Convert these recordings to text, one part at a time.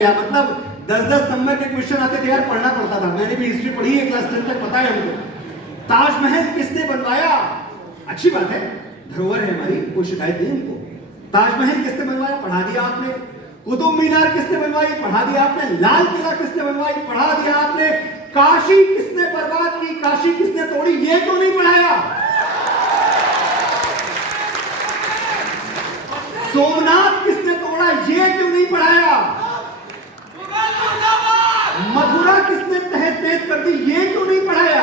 क्या मतलब 10-10 नंबर के क्वेश्चन आते थे यार, पढ़ना पड़ता था। मैंने भी हिस्ट्री पढ़ी है, क्लास 10 तक पता है हमको। ताजमहल किसने बनवाया? अच्छी बात है, धरोहर है हमारी, कोई शिकायत नहीं हमको। ताजमहल किसने बनवाया? पढ़ा दिया आपने। कुतुब मीनार किसने बनवाई? पढ़ा दिया आपने। लाल किला किसने बनवाई? पढ़ा दिया आपने। काशी किसने बर्बाद की? काशी किसने तोड़ी? ये तो नहीं पढ़ाया। सोमनाथ किसने तोड़ा? ये क्यों नहीं पढ़ाया? मथुरा किसने तहस तहस कर दी? ये क्यों नहीं पढ़ाया?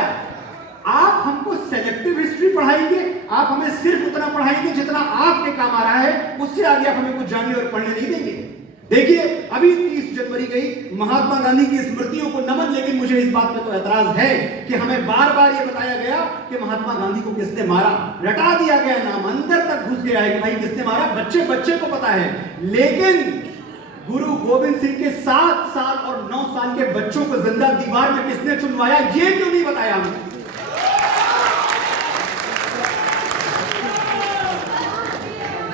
आप हमको सेलेक्टिव हिस्ट्री पढ़ाएंगे, आप हमें सिर्फ उतना पढ़ाएंगे जितना आपके काम आ रहा है, उससे आगे आप हमें कुछ जानने और पढ़ने नहीं देंगे। देखिए, अभी 30 जनवरी गई, महात्मा गांधी की स्मृतियों को नमन, लेकिन मुझे इस बात में तो ऐतराज है कि हमें बार बार ये बताया गया कि महात्मा गांधी को किसने मारा। रटा दिया गया नाम, अंदर तक घुस गया है कि भाई किसने मारा, बच्चे बच्चे को पता है। लेकिन गुरु गोविंद सिंह के 7 साल और 9 साल के बच्चों को जिंदा दीवार में किसने चुनवाया, ये क्यों नहीं बताया हमें?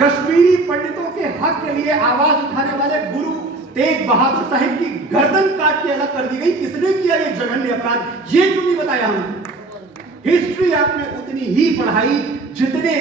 कश्मीरी पंडितों के हक के लिए आवाज उठाने वाले गुरु तेग बहादुर साहिब की गर्दन काट के अलग कर दी गई। किसने किया ये जघन्य अपराध, ये क्यों नहीं बताया हमें? हिस्ट्री आपने उतनी ही पढ़ाई जितने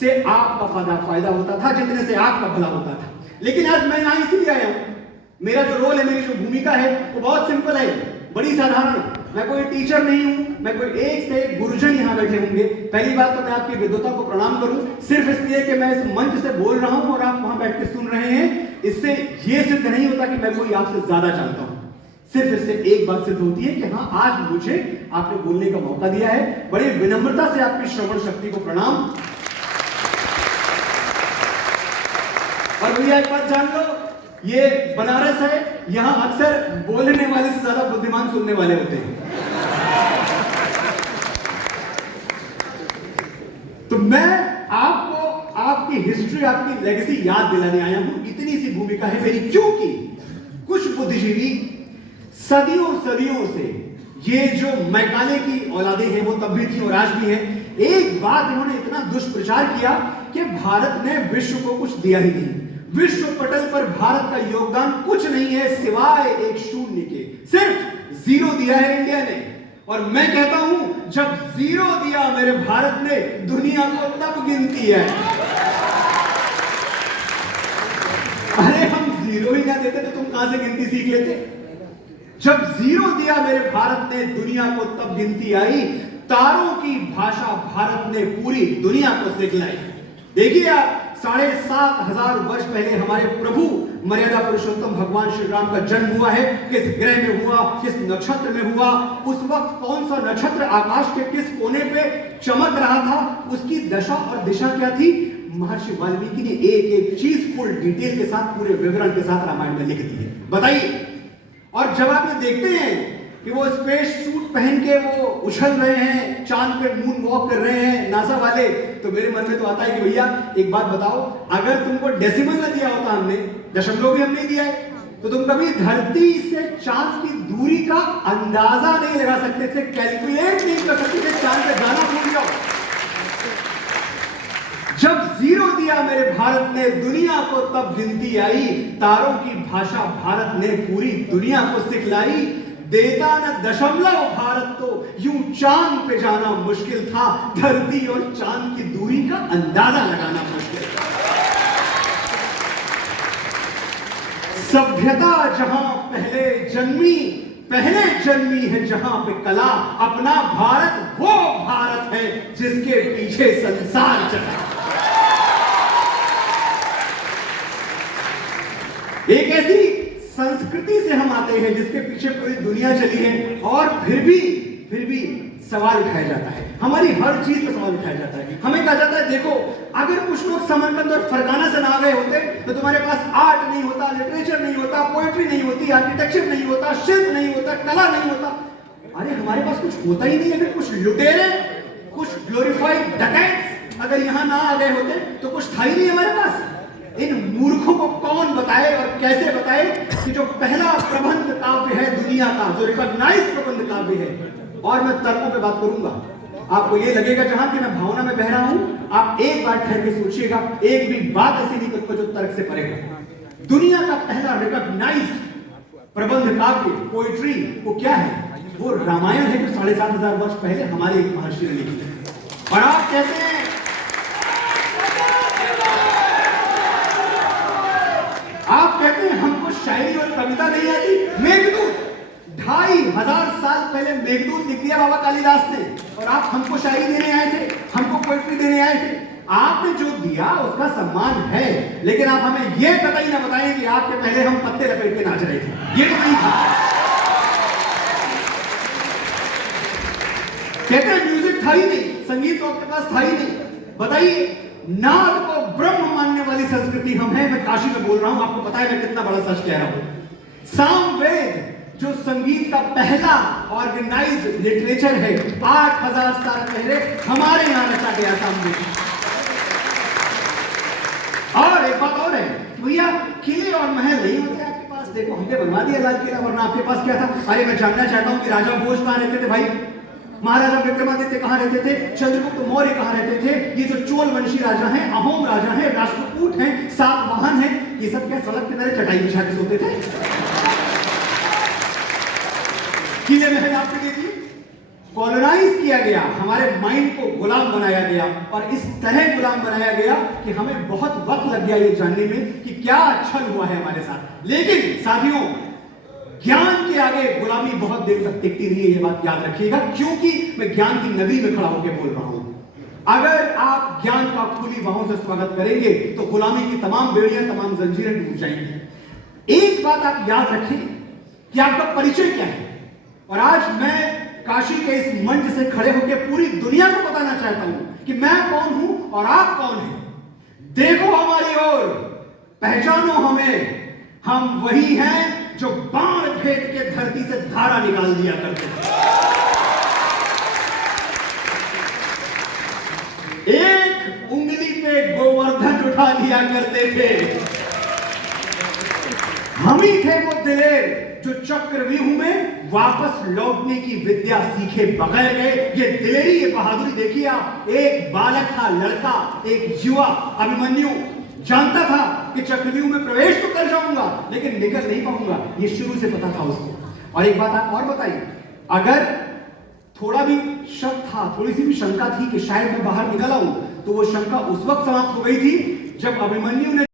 से आपका फायदा होता था, जितने से आपका भला होता था। लेकिन आज मैं यहां इसलिए आया हूं, मेरा जो रोल है, मेरी जो भूमिका है, वो बहुत सिंपल है, बड़ी साधारण है। मैं कोई टीचर नहीं हूं, मैं कोई एक से एक गुरुजन यहां बैठे होंगे। पहली बात तो मैं आपकी विद्वता को प्रणाम करूं, सिर्फ इसलिए कि मैं इस मंच से बोल रहा हूं और आप वहां बैठ के सुन रहे हैं। इससे यह सिद्ध नहीं होता कि मैं कोई आपसे ज्यादा जानता हूं। सिर्फ इससे एक बात सिद्ध होती है कि हाँ, आज मुझे आपने बोलने का मौका दिया है। बड़ी विनम्रता से आपकी श्रवण शक्ति को प्रणाम। और भैया एक बात जान लो, ये बनारस है, यहां अक्सर बोलने वाले से ज्यादा बुद्धिमान सुनने वाले होते हैं। तो मैं आपको आपकी हिस्ट्री, आपकी लेगेसी याद दिलाने आया हूं। इतनी सी भूमिका है मेरी, क्योंकि कुछ बुद्धिजीवी सदियों सदियों से, ये जो मैकाले की औलादे हैं वो तब भी थी और आज भी है, एक बात इन्होंने इतना दुष्प्रचार किया कि भारत ने विश्व को कुछ दिया ही नहीं। विश्व पटल पर भारत का योगदान कुछ नहीं है सिवाय एक शून्य के। सिर्फ 0 दिया है इंडिया ने। और मैं कहता हूं, जब 0 दिया मेरे भारत ने, दुनिया को तब गिनती है। अरे हम 0 ही ना देते तो तुम कहां से गिनती सीख लेते? जब 0 दिया मेरे भारत ने, दुनिया को तब गिनती आई। तारों की भाषा भारत ने पूरी दुनिया को सिखलाई। देखिए आप, 7,500 वर्ष पहले हमारे प्रभु मर्यादा पुरुषोत्तम भगवान श्री राम का जन्म हुआ है। किस ग्रह में हुआ, किस नक्षत्र में हुआ, उस वक्त कौन सा नक्षत्र आकाश के किस कोने पे चमक रहा था, उसकी दशा और दिशा क्या थी, महर्षि वाल्मीकि ने एक एक चीज फुल डिटेल के साथ, पूरे विवरण के साथ रामायण में लिख दी है। बताइए। और जब आप ये देखते हैं कि वो स्पेस सूट पहन के वो उछल रहे हैं, चांद पे मून वॉक कर रहे हैं नासा वाले, तो मेरे मन में तो आता है कि भैया एक बात बताओ, अगर तुमको डेसिमल न दिया होता, हमने दशमलव भी हमने दिया है, तो तुम कभी धरती से चांद की दूरी का अंदाजा नहीं लगा सकते थे, कैलकुलेट नहीं कर सकते थे, चांद पे जाना भूल जाओ। जब 0 दिया मेरे भारत ने, दुनिया को तब गिनती आई। तारों की भाषा भारत ने पूरी दुनिया को सिखलाई। देता न दशमलव भारत तो यूं चांद पे जाना मुश्किल था, धरती और चांद की दूरी का अंदाजा लगाना मुश्किल था। सभ्यता जहां पहले जन्मी है जहां पे कला, अपना भारत वो भारत है जिसके पीछे संसार चला। एक ऐसी संस्कृति से हम आते हैं जिसके पीछे पूरी दुनिया चली है, और फिर भी सवाल उठाया जाता है। हमारी हर चीज पर सवाल उठाया जाता है। हमें कहा जाता है, देखो अगर कुछ लोग समरकंद और फरगाना से ना गए होते तो तुम्हारे पास आर्ट नहीं होता, लिटरेचर नहीं होता, पोएट्री नहीं होती, आर्किटेक्चर नहीं होता, शिल्प नहीं होता, कला नहीं होता। अरे हमारे पास कुछ होता ही नहीं। अगर कुछ लुटेरे, कुछ ग्लोरीफाइड डकैट्स अगर यहां ना आ गए होते तो कुछ था ही नहीं हमारे पास। इन मूर्खों को कौन बताए और कैसे बताए कि जो पहला प्रबंध काव्य है दुनिया का, जो रिकॉग्नाइज्ड प्रबंध काव्य है, और मैं तर्कों पे बात करूंगा, आपको ये लगेगा जहां कि मैं भावना में बह रहा हूं, आप एक बार ठहर के सोचिएगा, एक भी बात ऐसी नहीं जो तर्क से परे हो। दुनिया का पहला रिकॉग्नाइज्ड प्रबंध काव्य, पोइट्री, वो क्या है? वो रामायण है जो 7500 वर्ष पहले हमारे एक महर्षि ने लिखी है। और आप कहते हैं हमको शायरी और कविता नहीं आती। मेघदूत 2500 साल पहले मेघदूत लिख दिया बाबा कालिदास ने, और आप हमको शायरी देने आए थे, हमको पोइट्री देने आए थे। आपने जो दिया उसका सम्मान है, लेकिन आप हमें यह कतई ना बताएं कि आपके पहले हम पत्ते लपेट के नाच रहे थे। ये तो नहीं था। कहते हैं म्यूजिक था ही नहीं, संगीत तो आपके पास था ही नहीं। बताइए, नाद को ब्रह्म मानने वाली संस्कृति हम हैं। मैं काशी में बोल रहा हूं, आपको पता है मैं कितना बड़ा सच कह रहा हूं। सामवेद जो संगीत का पहला ऑर्गेनाइज्ड लिटरेचर है, 8000 साल पहले हमारे यहां रचा गया सामवेद। और एक बात और है, भैया किले और महल नहीं होते आपके पास। देखो हमने बनवा दिया लाल किला, वरना आपके पास क्या था? अरे मैं जानना चाहता हूं कि राजा भोज कहां रहते थे भाई, महाराजा विक्रमादित्य कहां रहते थे, चंद्रगुप्त मौर्य कहां रहते थे, ये जो चोल वंशी राजा हैं, अहोम राजा हैं, राष्ट्रकूट हैं, सातवाहन हैं, ये सब क्या सड़क किनारे चटाई बिछा के सोते थे? किले महल आपने देखिए, कॉलोनाइज किया गया, हमारे माइंड को गुलाम बनाया गया, और इस तरह गुलाम बनाया गया कि हमें बहुत वक्त लग गया ये जानने में कि क्या छल हुआ है हमारे साथ। लेकिन साथियों, ज्ञान के आगे गुलामी बहुत देर तक टिकती रही है, ये बात याद रखिएगा, क्योंकि मैं ज्ञान की नगरी में खड़ा होकर बोल रहा हूं। अगर आप ज्ञान का खुली बाहों से स्वागत करेंगे तो गुलामी की तमाम बेड़ियां, तमाम जंजीरें टूट जाएंगी। एक बात आप याद रखें कि आपका परिचय क्या है। और आज मैं काशी के इस मंच से खड़े होकर पूरी दुनिया को बताना चाहता हूं कि मैं कौन हूं और आप कौन हैं। देखो हमारी ओर, पहचानो हमें। हम वही हैं जो बाण फेंक के धरती से धारा निकाल दिया करते थे, एक उंगली पे गोवर्धन उठा लिया करते थे। हम ही थे वो दिलेर जो चक्रव्यूह में वापस लौटने की विद्या सीखे बगैर गए। ये दिलेरी, ये बहादुरी देखिए आप। एक बालक था, लड़का, एक युवा अभिमन्यु, जानता था कि चक्रव्यूह में प्रवेश तो कर जाऊंगा लेकिन निकल नहीं पाऊंगा, ये शुरू से पता था उसको। और एक बात आप और बताइए, अगर थोड़ा भी शक था, थोड़ी सी भी शंका थी कि शायद मैं बाहर निकल आऊं, तो वो शंका उस वक्त समाप्त हो गई थी जब अभिमन्यु ने